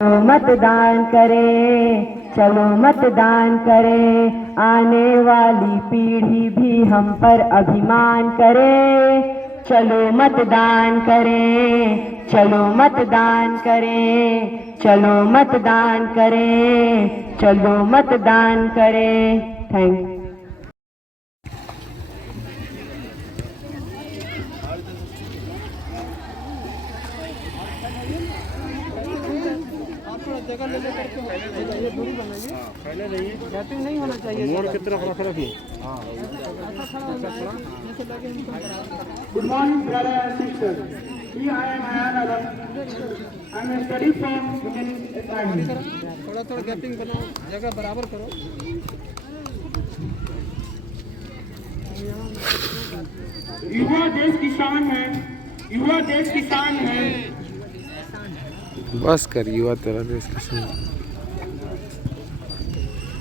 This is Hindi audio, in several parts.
मतदान करें, चलो मतदान करें, आने वाली पीढ़ी भी हम पर अभिमान करे। चलो मतदान करें, चलो मतदान करें, चलो मतदान करें, चलो मतदान करें। Thank you. पहले नहीं गैपिंग नहीं होना चाहिए, मोड़ की तरफ रख रखिए। Good morning, brother and sister. Here I am Ayan Alam. I am a study from Indian Academy. थोड़ा थोड़ा गैपिंग बनाओ, जगह बराबर करो। युवा देश किसान है, युवा देश किसान है। बस कर, युवा तेरा देश किसान।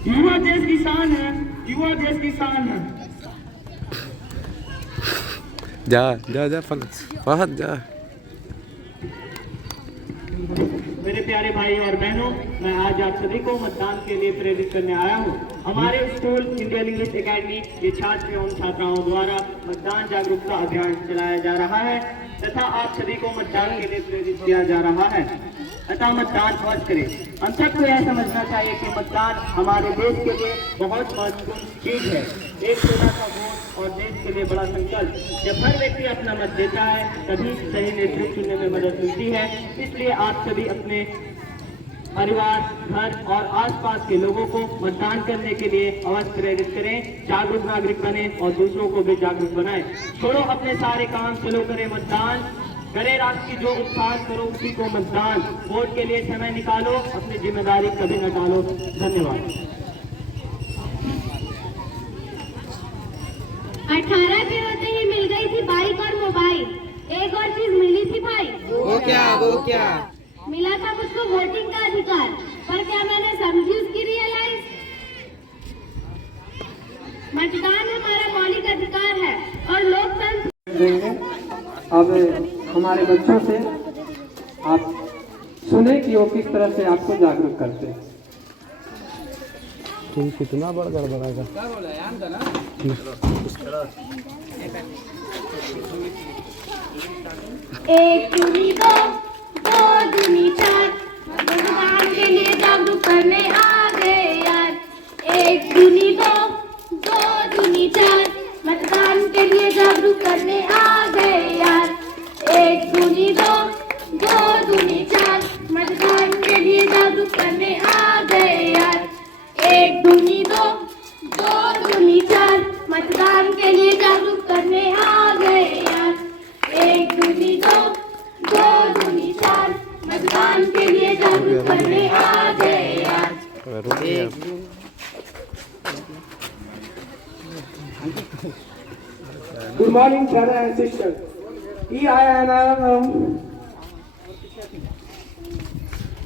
युवा देश किसान है, युवा देश किसान है। जा जा जा फहद जा। मेरे प्यारे भाई और बहनों, मैं आज आप सभी को मतदान के लिए प्रेरित करने आया हूँ। हमारे स्कूल इंडियन इंग्लिश एकेडमी के छात्र एवं छात्राओं द्वारा मतदान जागरूकता अभियान चलाया जा रहा है तथा आप सभी को मतदान के लिए प्रेरित किया जा रहा है। अतः मतदान अवश्य करें। हम सबको यह समझना चाहिए कि मतदान हमारे देश के लिए बहुत महत्वपूर्ण चीज है। एक छोटा सा वोट और देश के लिए बड़ा संकल्प। जब हर व्यक्ति अपना मत देता है तभी सही नेतृत्व चुनने में मदद मिलती है। इसलिए आप सभी अपने परिवार, घर और आसपास के लोगों को मतदान करने के लिए अवश्य प्रेरित करें। जागरूक नागरिक बने और दूसरों को भी जागरूक बनाएं। छोड़ो अपने सारे काम, चलो करें मतदान। करे राष्ट्र की जो उत्थान, करो उसी को मतदान। वोट के लिए समय निकालो, अपनी जिम्मेदारी कभी न टालो। धन्यवाद। 18 के होते ही मिल गई थी बाइक और मोबाइल। एक और चीज मिली थी भाई। वो क्या? मिला था मुझको वोटिंग का अधिकार, पर क्या मैंने समझी उसकी रियलाइज। मतदान हमारा मौलिक अधिकार है और लोकतंत्र। अब हमारे बच्चों से आप सुने कि वो किस तरह से आपको जागरूक करते हैं। तुम कितना बड़ा गड़बड़ाएगा। एक दूनी दो दूनी चार, मतदान के लिए जागरूक करने आ गए यार। एक दूनी दो दूनी चार, मतदान के लिए जागरूक करने आ गए यार। एक दूनी दो दूनी चार, मतदान के लिए जागरूक करने आ गए यार। एक दूनी दो दूनी चार, मतदान के लिए जागरूक करने आ गए यार। एक दूनी दो दूनी चार, मतदान के लिए जागरूक करने आ गए यार। Good morning, brother and sister. Here I am.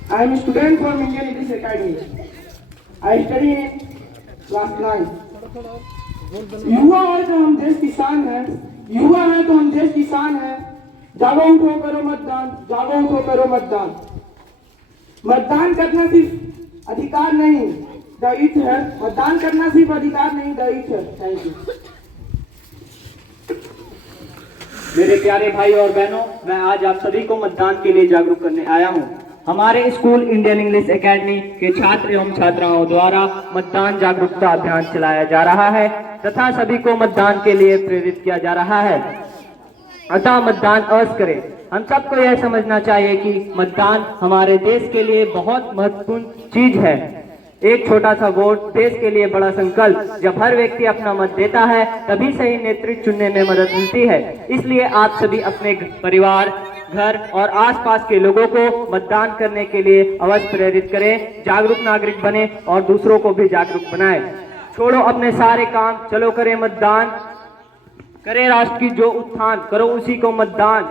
I am a student from Indian English Academy. I study in class 9. युवा है तो हम देश किसान हैं, युवा है तो हम देश किसान हैं। जागो उठो करो मतदान, जागो उठो करो मतदान। मतदान करना सिर्फ अधिकार नहीं, दायित्व है। मतदान करना सिर्फ अधिकार नहीं, दायित्व है। Thank you. मेरे प्यारे भाई और बहनों, मैं आज आप सभी को मतदान के लिए जागरूक करने आया हूँ। हमारे स्कूल इंडियन इंग्लिश एकेडमी के छात्र एवं छात्राओं द्वारा मतदान जागरूकता अभियान चलाया जा रहा है तथा सभी को मतदान के लिए प्रेरित किया जा रहा है। अतः मतदान अवश्य करें। हम सबको यह समझना चाहिए कि मतदान हमारे देश के लिए बहुत महत्वपूर्ण चीज है। एक छोटा सा वोट, देश के लिए बड़ा संकल्प। जब हर व्यक्ति अपना मत देता है तभी सही नेतृत्व चुनने में मदद मिलती है। इसलिए आप सभी अपने परिवार, घर और आसपास के लोगों को मतदान करने के लिए अवश्य प्रेरित करें। जागरूक नागरिक बने और दूसरों को भी जागरूक बनाएं। छोड़ो अपने सारे काम, चलो करें मतदान। करे राष्ट्र की जो उत्थान, करो उसी को मतदान।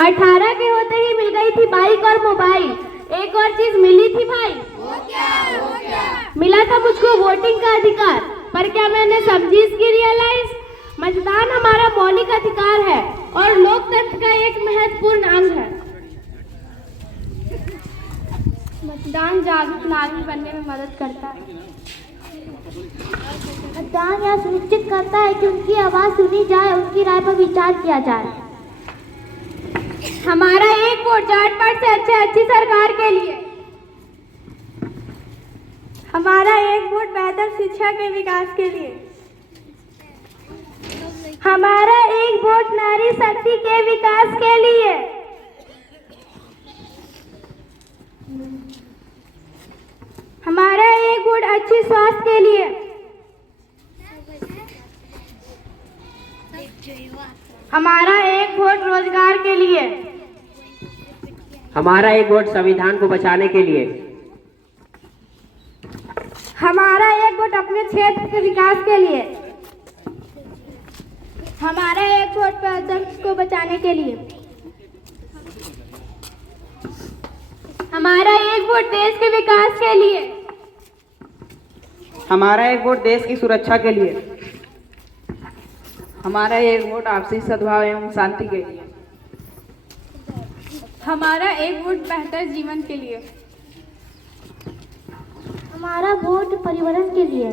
18 के होते ही मिल गई थी बाइक और मोबाइल। एक और चीज मिली थी भाई। वो क्या? मिला था मुझको वोटिंग का अधिकार, पर क्या मैंने समझी इसकी रियलाइज। मतदान हमारा मौलिक अधिकार है और लोकतंत्र का एक महत्वपूर्ण अंग है। मतदान जागरूक नागरिक बनने में मदद करता है। मतदान यह सुनिश्चित करता है कि उनकी आवाज सुनी जाए, उनकी राय पर विचार किया जाए। हमारा एक वोट जाट-पाट से अच्छी सरकार के लिए। हमारा एक वोट बेहतर शिक्षा के विकास के लिए। हमारा एक वोट नारी शक्ति के विकास के लिए। हमारा एक वोट अच्छी स्वास्थ्य के लिए। हमारा एक वोट रोजगार के लिए। हमारा एक वोट संविधान को बचाने के लिए। हमारा एक वोट अपने क्षेत्र के विकास के लिए। हमारा एक वोट प्रदूषण को बचाने के लिए। हमारा एक वोट देश के विकास के लिए। हमारा एक वोट देश की सुरक्षा के लिए। हमारा एक वोट आपसी सद्भाव एवं शांति के लिए। हमारा एक वोट बेहतर जीवन के लिए। हमारा वोट पर्यावरण के लिए।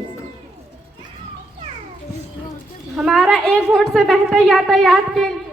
हमारा एक वोट से बेहतर यातायात के लिए।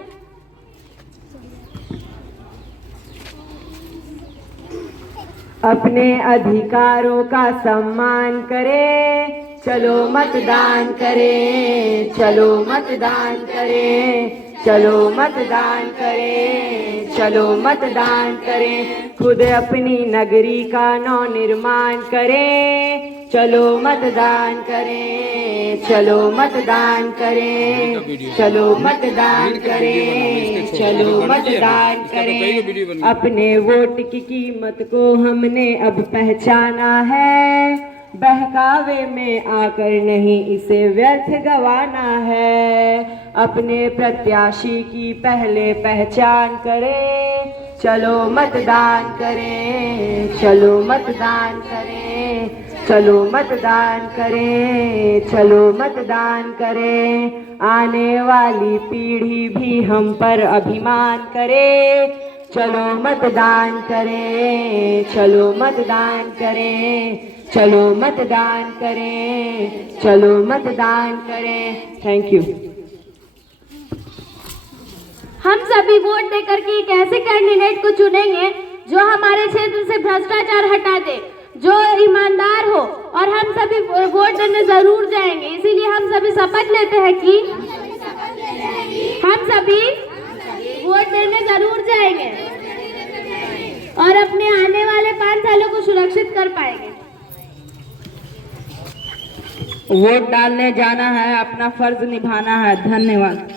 अपने अधिकारों का सम्मान करें, चलो मतदान करें, चलो मतदान करें, चलो मतदान करें, चलो मतदान करें। खुद अपनी नगरी का नव निर्माण करें, चलो मतदान करें, चलो मतदान करें, चलो मतदान करें, चलो मतदान करें। अपने वोट की कीमत को हमने अब पहचाना है, बहकावे में आकर नहीं इसे व्यर्थ गंवाना है। अपने प्रत्याशी की पहले पहचान करें, चलो मतदान करें, चलो मतदान करें, चलो मतदान करें, चलो मतदान करें। आने वाली पीढ़ी भी हम पर अभिमान करे, चलो मतदान करें, चलो मतदान करें, चलो मतदान करें, चलो मतदान करें। Thank you. हम सभी वोट देकर के एक ऐसे कैंडिडेट को चुनेंगे जो हमारे क्षेत्र से भ्रष्टाचार हटा दे, जो ईमानदार हो, और हम सभी वोट देने जरूर जाएंगे। इसीलिए हम सभी शपथ लेते हैं कि हम सभी वोट देने जरूर जाएंगे और अपने आने वाले 5 सालों को सुरक्षित कर पाएंगे। वोट डालने जाना है, अपना फर्ज निभाना है। धन्यवाद।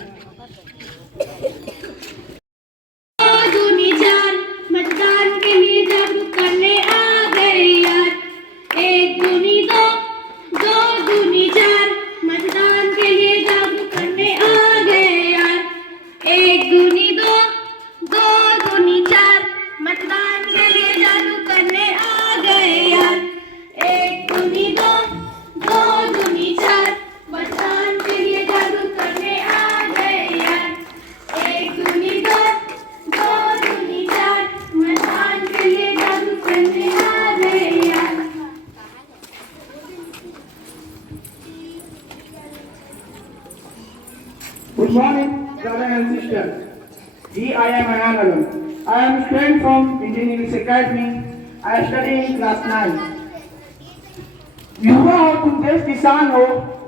मतदान के लिए जागरूक करने आ गए यार। 1 दूनी 2, 2 दूनी 4, मतदान के लिए जागरूक करने आ गए यार। 1 दूनी 2, 2 दूनी 4, मतदान के लिए जागरूक करने आ गए यार। 1 दूनी 2, 2 दूनी 4, मतदान के लिए जागरूक करने आ गए यार। 1 दूनी 2, 2 दूनी 4, मतदान के लिए जागरूक करने आ गए यार। Good morning, brother and sister. I am Anandalam. I am a student from Indian English Academy. I study in class 9. युवा और तुम देश किसान हो,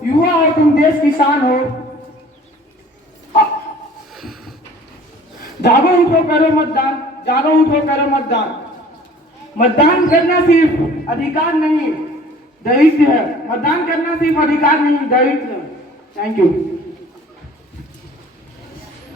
युवा और तुम देश किसान हो। जागो उठो करो मतदान, जागो उठो करो मतदान। मतदान करना सिर्फ अधिकार नहीं दायित्व है। मतदान करना सिर्फ अधिकार नहीं दायित्व है। Thank you.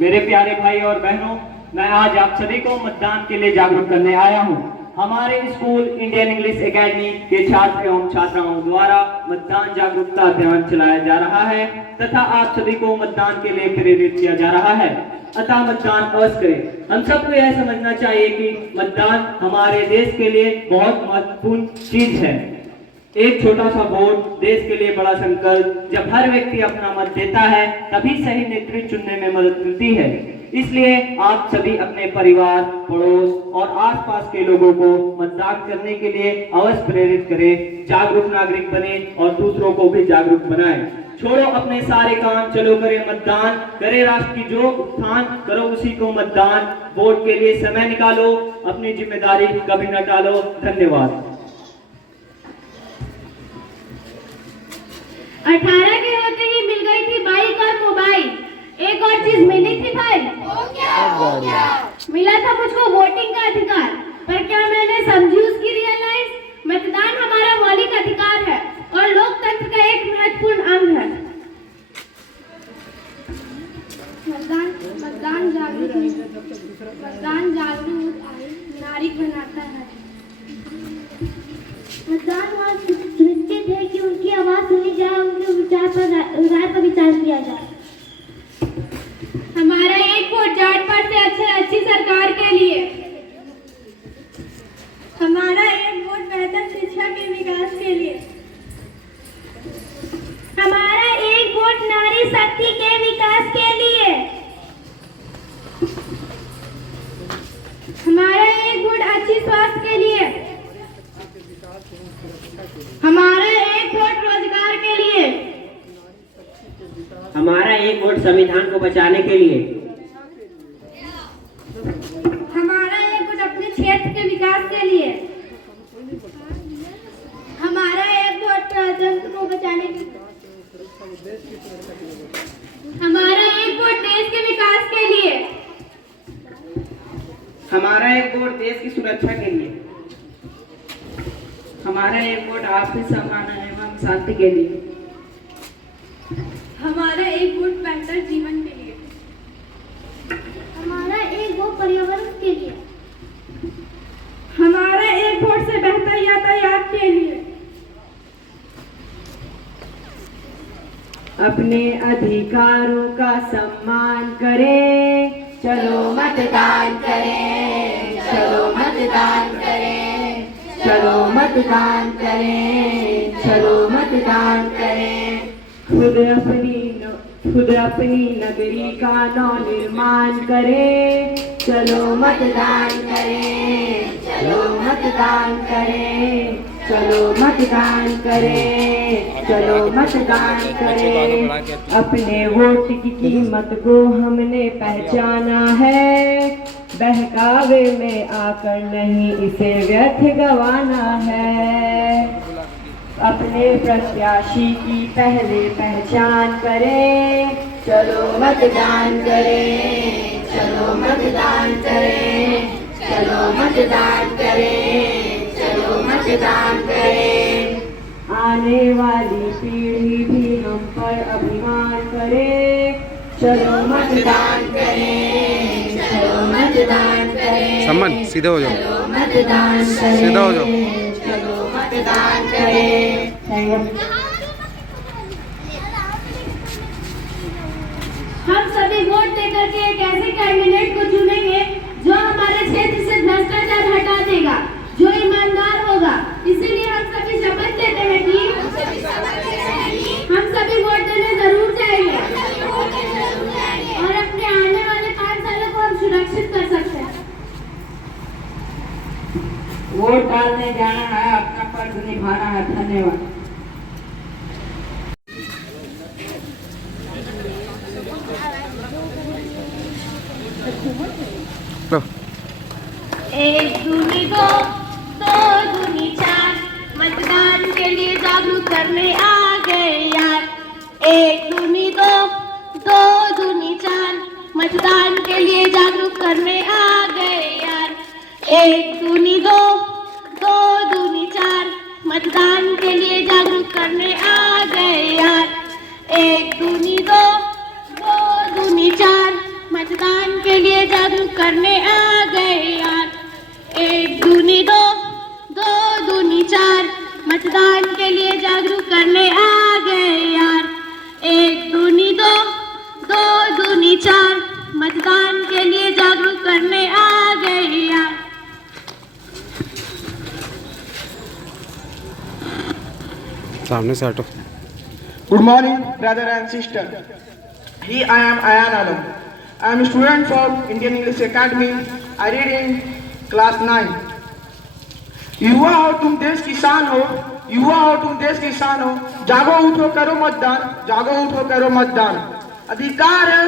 मेरे प्यारे भाई और बहनों, मैं आज आप सभी को मतदान के लिए जागरूक करने आया हूं। हमारे स्कूल इंडियन इंग्लिश एकेडमी के छात्र एवं छात्राओं द्वारा मतदान जागरूकता अभियान चलाया जा रहा है तथा आप सभी को मतदान के लिए प्रेरित किया जा रहा है। अतः मतदान अवश्य करें। हम सबको यह समझना चाहिए कि मतदान हमारे देश के लिए बहुत महत्वपूर्ण चीज है। एक छोटा सा वोट देश के लिए बड़ा संकल्प। जब हर व्यक्ति अपना मत देता है तभी सही नेतृत्व चुनने में मदद मिलती है। इसलिए आप सभी अपने परिवार, पड़ोस और आसपास के लोगों को मतदान करने के लिए अवश्य प्रेरित करें, जागरूक नागरिक बने और दूसरों को भी जागरूक बनाएं। छोड़ो अपने सारे काम, चलो करें मतदान, करे राष्ट्र की जो उत्थान, करो उसी को मतदान। वोट के लिए समय निकालो, अपनी जिम्मेदारी कभी न टालो। धन्यवाद। 18 के होते ही मिल गई थी बाइक और मोबाइल, एक और चीज मिली थी भाई। वो क्या? मिला था मुझको वोटिंग का अधिकार, पर क्या मैंने समझी उसकी रियलाइज? मतदान हमारा मौलिक अधिकार है और लोकतंत्र का एक महत्वपूर्ण अंग है। मतदान जागरूक नागरिक बनाता है। मतदान सुनिश्चित है कि उनकी आवाज सुनी जाए, उनके विचार पर विचार किया जाए। हमारा एक वोट जाट पाट से अच्छी सरकार के लिए। हमारा एक वोट बेहतर शिक्षा के विकास के लिए। हमारा एक वोट नारी शक्ति के विकास के लिए। हमारा एक वोट अच्छी स्वास्थ्य के लिए। हमारा एक वोट रोजगार के लिए। हमारा एक वोट संविधान को बचाने के लिए। हमारा एक वोट अपने क्षेत्र के विकास के लिए। हमारा एक वोट प्रजातंत्र को बचाने के लिए। हमारा एक वोट देश के विकास के लिए। हमारा एक वोट देश की सुरक्षा के लिए। हमारा एक वोट आपसी सम्मान एवं शांति के लिए। हमारा एक वोट बेहतर जीवन के लिए। हमारा एक वोट पर्यावरण के लिए। हमारा एक वोट से बेहतर यातायात के लिए। अपने अधिकारों का सम्मान करें, चलो मतदान करें, चलो मतदान करें, चलो मतदान करें, चलो मतदान करें। खुद अपनी नगरी का नव निर्माण करें, चलो मतदान करें, चलो मतदान करें, चलो मतदान करें, चलो मतदान करें। अपने वोट की कीमत को हमने पहचाना है, बहकावे में आकर नहीं इसे व्यर्थ गंवाना है। अपने प्रत्याशी की पहले पहचान करें, चलो मतदान करें, चलो मतदान करें, चलो मतदान करें, चलो मतदान करें। आने वाली पीढ़ी भी हम पर अभिमान करे, चलो मतदान करें, चलो मतदान करें। सम्मान सीधे हो जाओ, चलो मतदान करें, सीधा हो जाओ। चलो मतदान करें। हम सभी वोट देकर के एक ऐसे कैंडिडेट को चुनेंगे जो हमारे क्षेत्र से भ्रष्टाचार हटा देगा, जो ईमानदार होगा। इसीलिए हम सभी शपथ लेते हैं कि हम सभी वोट देने जरूर जाएंगे और अपने आने वाले 5 सालों को हम सुरक्षित कर सकते हैं। वोट डालने जाना है, अपना फर्ज निभाना है। धन्यवाद। लो। एक दूनी दो, दो दूनी चार, मतदान के लिए जागरूक करने आ गए यार। एक दूनी दो, दो दूनी चार, मतदान के लिए जागरूक करने आ गए यार। एक दूनी दो, दो दूनी चार, मतदान के लिए जागरूक करने आ गए यार। एक दूनी दो, दो दूनी चार, मतदान के लिए जागरूक करने आ गए यार। एक दूनी दो, दो दूनी चार, मतदान के लिए जागरूक करने आ गए यार। एक दूनी दो, दो दूनी चार, मतदान के लिए जागरूक करने आ गए यार। सामने से हटो। Good morning, brother and sister. Here I am Ayan Alam. I am a student of Indian English Academy. I read in class 9. युवा हो तुम देश की शान हो, युवा हो तुम देश की शान हो, जागो उठो करो मतदान, जागो उठो करो मतदान। अधिकार है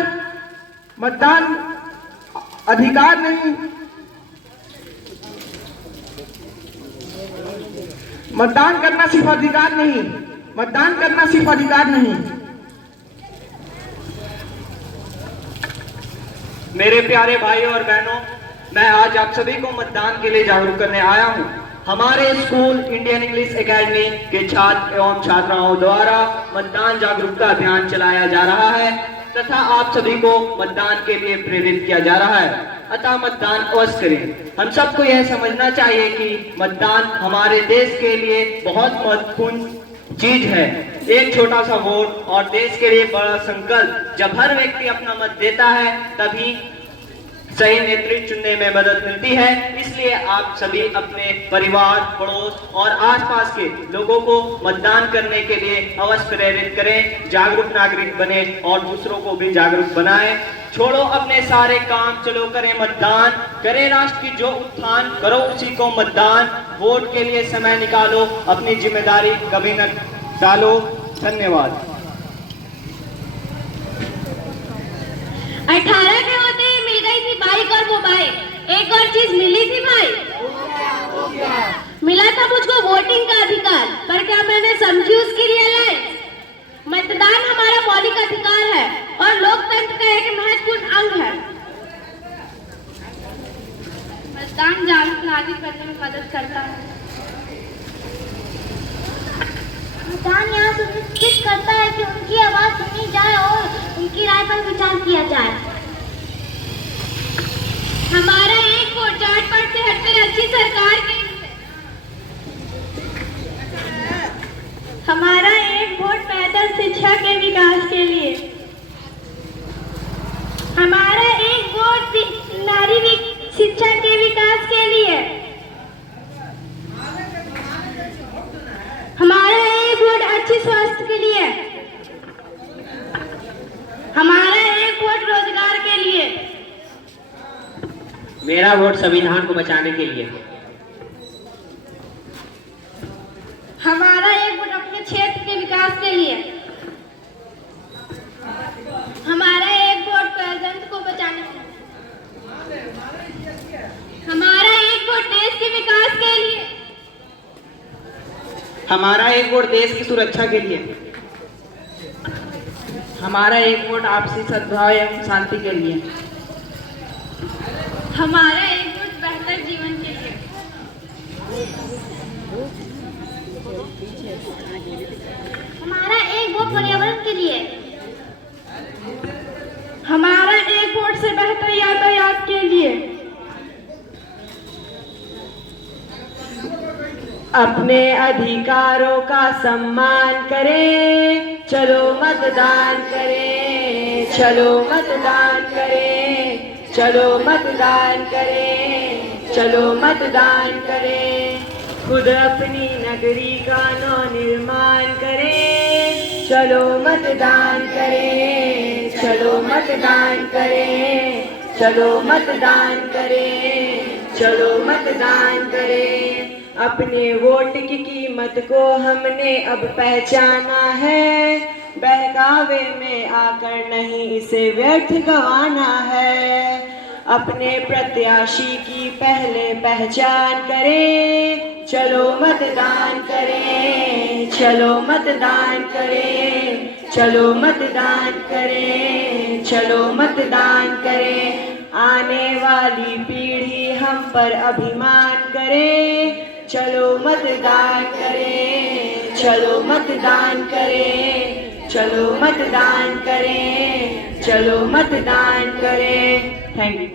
मतदान, अधिकार नहीं, मतदान करना सिर्फ अधिकार नहीं, मतदान करना सिर्फ अधिकार नहीं। मेरे प्यारे भाई और बहनों, मैं आज आप सभी को मतदान के लिए जागरूक करने आया हूं। हमारे स्कूल इंडियन इंग्लिश एकेडमी के छात्र एवं छात्राओं द्वारा मतदान जागरूकता अभियान चलाया जा रहा है तथा आप सभी को मतदान के लिए प्रेरित किया जा रहा है। अतः मतदान अवश्य करें। हम सबको यह समझना चाहिए कि मतदान हमारे देश के लिए बहुत महत्वपूर्ण चीज है। एक छोटा सा वोट और देश के लिए बड़ा संकल्प। जब हर व्यक्ति अपना मत देता है तभी सही नेतृत्व चुनने में मदद मिलती है। इसलिए आप सभी अपने परिवार, पड़ोस और आसपास के लोगों को मतदान करने के लिए अवश्य प्रेरित करें, जागरूक नागरिक बने और दूसरों को भी जागरूक बनाएं। छोड़ो अपने सारे काम, चलो करें मतदान, करें राष्ट्र की जो उत्थान, करो उसी को मतदान। वोट के लिए समय निकालो, अपनी जिम्मेदारी कभी न टालो। धन्यवाद। 18 के होते ही मिल गई थी बाइक और मोबाइल, एक और चीज मिली थी भाई, मिला था मुझको वोटिंग का अधिकार। पर क्या मैंने समझी उसकी रियलाइज? मतदान हमारा मौलिक अधिकार है और लोकतंत्र का एक महत्वपूर्ण अंग है। मतदान जागरूक नागरिक बनने में मदद करता है। मतदान यहाँ सुनिश्चित करता है कि उनकी आवाज सुनी जाए और उनकी राय पर विचार किया जाए। हमारा एक वोट जाट-पाट से हटकर अच्छी सरकार के, हमारा एक वोट पैदल शिक्षा के विकास के लिए, हमारा एक वोट नारी शिक्षा के विकास के लिए, हमारा एक वोट अच्छी स्वास्थ्य के लिए, हमारा एक वोट रोजगार के लिए, मेरा वोट संविधान को बचाने के लिए, हमारा एक वोट अपने क्षेत्र के विकास के लिए, हमारा एक वोट प्रजातंत्र को बचाने के लिए, हमारा एक वोट देश के विकास के लिए, हमारा एक वोट देश की सुरक्षा के लिए, हमारा एक वोट आपसी सद्भाव एवं शांति के लिए, हमारा एक वोट बेहतर जीवन के लिए, हमारा एक वोट पर्यावरण के लिए, हमारा एक वोट से बेहतर यातायात के लिए, अपने अधिकारों का सम्मान करें, चलो मतदान करें, चलो मतदान करें, चलो मतदान करें, चलो मतदान करें। खुद अपनी नगरी का नव निर्माण करें, चलो मतदान करें, चलो मतदान करें, चलो मतदान करें, चलो मतदान करें। अपने वोट की कीमत को हमने अब पहचाना है, बहकावे में आकर नहीं इसे व्यर्थ गंवाना है। अपने प्रत्याशी की पहले पहचान करें, चलो मतदान करें, चलो मतदान करें, चलो मतदान करें, चलो मतदान करें। आने वाली पीढ़ी हम पर अभिमान करे, चलो मतदान करें, चलो मतदान करें, चलो मतदान करें, चलो मतदान करें। Thank you.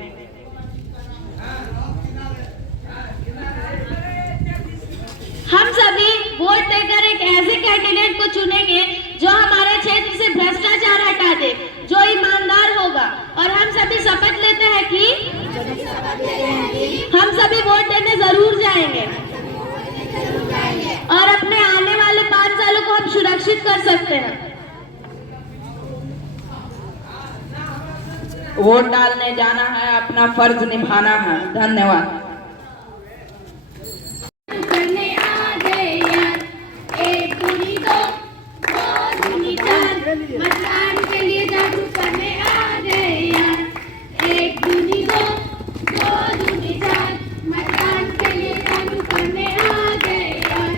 हम सभी वोट देकर एक ऐसे कैंडिडेट को चुनेंगे जो हमारे क्षेत्र से भ्रष्टाचार हटा दे, जो ईमानदार होगा। और हम सभी शपथ लेते हैं कि हम सभी वोट देने जरूर जाएंगे और अपने आने वाले 5 सालों को हम सुरक्षित कर सकते हैं। वोट डालने जाना है, अपना फर्ज निभाना है। धन्यवाद। करने आ गए यार, एक दूनी दो दूनी चार, मतदान के लिए जागरूक करने आ गए यार, एक दूनी दो दूनी चार, मतदान के लिए जागरूक करने आ गए यार,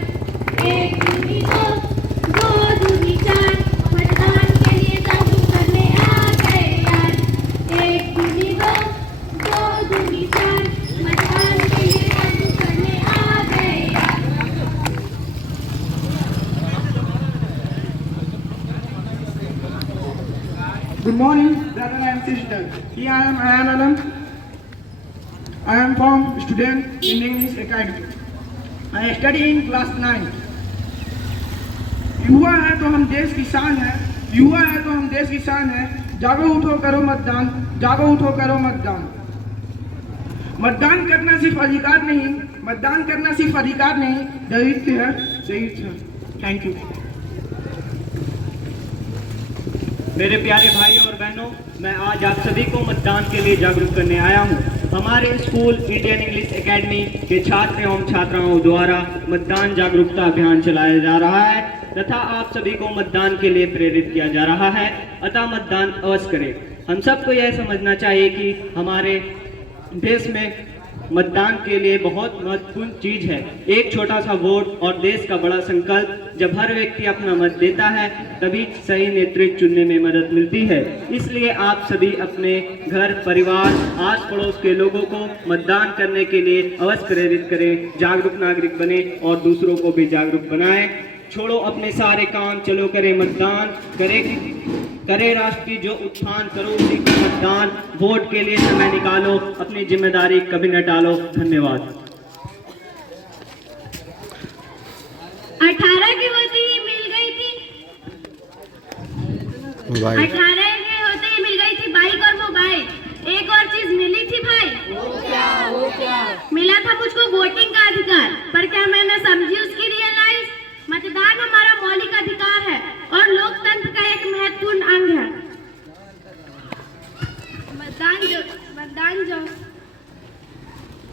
एक दूनी दो दूनी चार, मतदान के लिए जागरूक करने आ गए यार, एक दूनी दो दूनी चार, मतदान के लिए जागरूक करने आ गए यार। Good morning, brother and sister. Here I am Ayan Alam. I am from student in English Academy. I study in class 9. युवा है तो हम देश की शान है, युवा है तो हम देश की शान है। जागो उठो करो मतदान, जागो उठो करो मतदान। मतदान करना सिर्फ अधिकार नहीं, मतदान करना सिर्फ अधिकार नहीं, दायित्व है, दायित्व है। Thank you. मेरे प्यारे भाई और बहनों, मैं आज आप सभी को मतदान के लिए जागरूक करने आया हूं। हमारे स्कूल इंडियन इंग्लिश एकेडमी के छात्र एवं छात्राओं द्वारा मतदान जागरूकता अभियान चलाया जा रहा है तथा आप सभी को मतदान के लिए प्रेरित किया जा रहा है। अतः मतदान अवश्य करें। हम सबको यह समझना चाहिए कि हमारे देश में मतदान के लिए बहुत महत्वपूर्ण चीज है। एक छोटा सा वोट और देश का बड़ा संकल्प। जब हर व्यक्ति अपना मत देता है तभी सही नेतृत्व चुनने में मदद मिलती है। इसलिए आप सभी अपने घर, परिवार, आस पड़ोस के लोगों को मतदान करने के लिए अवश्य प्रेरित करें, जागरूक नागरिक बने और दूसरों को भी जागरूक बनाएं। छोड़ो अपने सारे काम, चलो करें मतदान, करे राष्ट्र की जो उत्थान, करो उसी का मतदान। वोट के लिए समय निकालो, अपनी जिम्मेदारी कभी न टालो। धन्यवाद। 18 की होते ही मिल गई थी, 18 के होते ही मिल गई थी बाइक और मोबाइल। एक और चीज मिली थी भाई, वो क्या? मिला था मुझको वोटिंग का अधिकार। पर क्या मैंने समझी उसकी रियलाइज? मतदान हमारा मौलिक अधिकार है और लोकतंत्र का एक महत्वपूर्ण अंग है।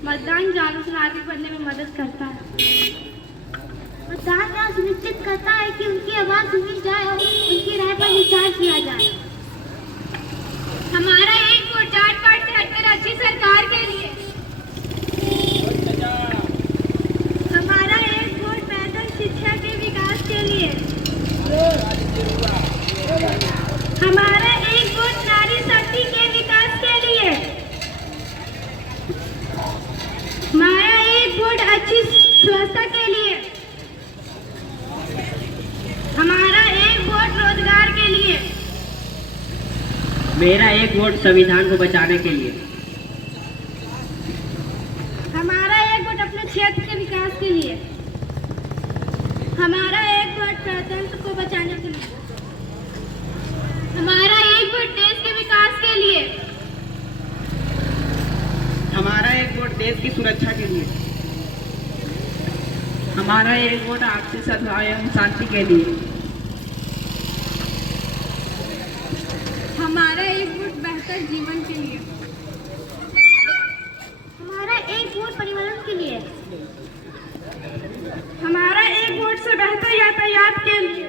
मतदान जागरूक नागरिक बनने में मदद करता है। मतदान यह सुनिश्चित करता है कि उनकी आवाज सुनी जाए और उनकी राय पर विचार किया जाए। हमारा एक वोट जाट पाट से हटकर अच्छी सरकार के लिए, हमारा एक वोट बेहतर शिक्षा के विकास के लिए, हमारा एक वोट नारी शक्ति के विकास के लिए, हमारा एक वोट अच्छी स्वास्थ्य के लिए, हमारा एक वोट रोजगार के लिए, मेरा एक वोट संविधान को बचाने के लिए, हमारा एक वोट अपने क्षेत्र के विकास के लिए, हमारा एक वोट गणतंत्र को बचाने के लिए, हमारा एक वोट देश के विकास के लिए, हमारा एक वोट देश की सुरक्षा के लिए, हमारा एक वोट आपसी सद्भाव एवं शांति के लिए, हमारा एक वोट बेहतर जीवन के लिए, हमारा एक वोट पर्यावरण के लिए, हमारा एक वोट से बेहतर यातायात के लिए।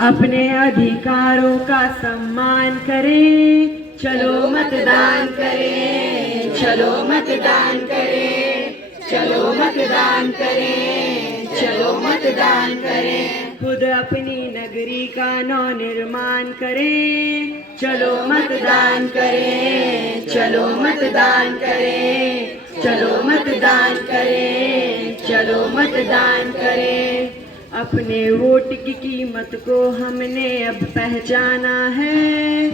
अपने अधिकारों का सम्मान करें, चलो मतदान करें, चलो मतदान करें, चलो मतदान करें, चलो मतदान करें। खुद अपनी नगरी का नव निर्माण करें, चलो मतदान करें, चलो मतदान करें, चलो मतदान करें, चलो मतदान करें। अपने वोट की कीमत को हमने अब पहचाना है,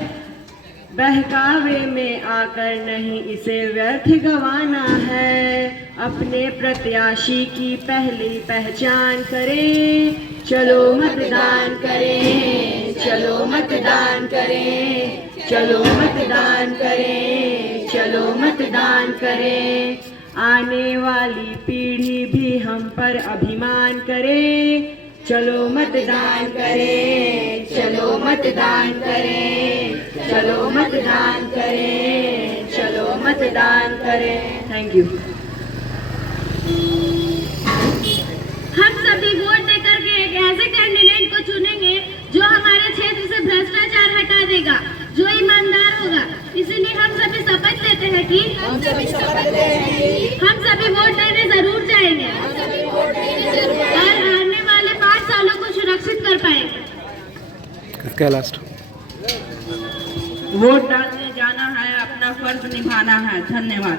बहकावे में आकर नहीं इसे व्यर्थ गंवाना है। अपने प्रत्याशी की पहली पहचान करें, चलो मतदान करें, चलो मतदान करें, चलो मतदान करें, चलो मतदान करें। आने वाली पीढ़ी भी हम पर अभिमान करे, चलो मतदान करें, चलो मतदान करें, चलो मतदान करें, चलो मतदान करें। Thank you. हम सभी वोट देकर के एक ऐसे कैंडिडेट को चुनेंगे जो हमारे क्षेत्र से भ्रष्टाचार हटा देगा, जो ईमानदार होगा। इसीलिए हम सभी शपथ लेते हैं कि हम सभी वोट देने जरूर जाएंगे और आने वाले 5 सालों को सुरक्षित कर पाएंगे। किसका लास्ट? वोट डालने जाना है, अपना फर्ज निभाना है। धन्यवाद।